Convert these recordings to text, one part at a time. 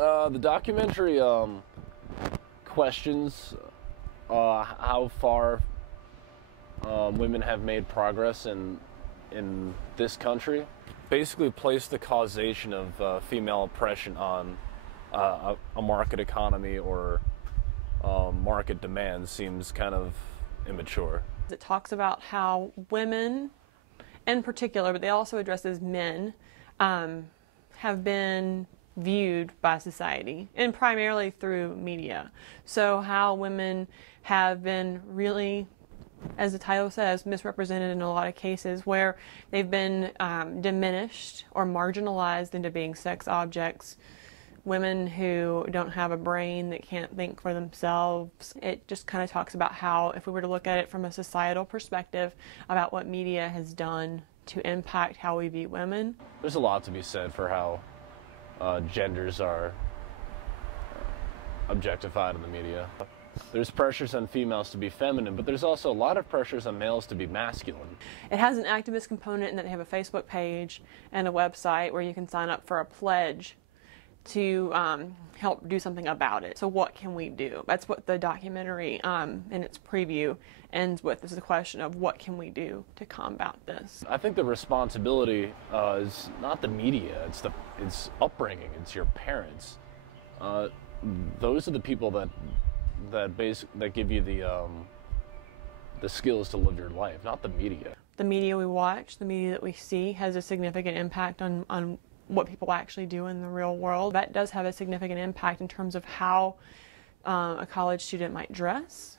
The documentary questions how far women have made progress in this country. Basically place the causation of female oppression on a market economy or market demand seems kind of immature. It talks about how women in particular, but they also addresses men, have been viewed by society, and primarily through media. So how women have been really, as the title says, misrepresented in a lot of cases where they've been diminished or marginalized into being sex objects. Women who don't have a brain, that can't think for themselves. It just kind of talks about how, if we were to look at it from a societal perspective, about what media has done to impact how we view women. There's a lot to be said for how genders are objectified in the media. There's pressures on females to be feminine, but there's also a lot of pressures on males to be masculine. It has an activist component in that they have a Facebook page and a website where you can sign up for a pledge to help do something about it. So what can we do? That's what the documentary in its preview ends with, is the question of what can we do to combat this. I think the responsibility is not the media, it's upbringing, it's your parents. Those are the people that give you the skills to live your life, not the media. The media we watch, the media that we see, has a significant impact on what people actually do in the real world. That does have a significant impact in terms of how a college student might dress,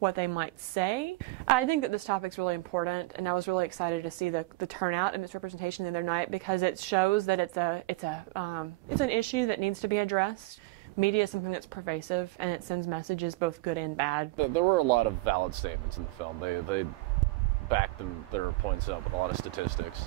what they might say. I think that this topic's really important, and I was really excited to see the turnout and its representation the other night, because it shows that it's an issue that needs to be addressed. Media is something that's pervasive, and it sends messages both good and bad. There were a lot of valid statements in the film. They backed their points up with a lot of statistics.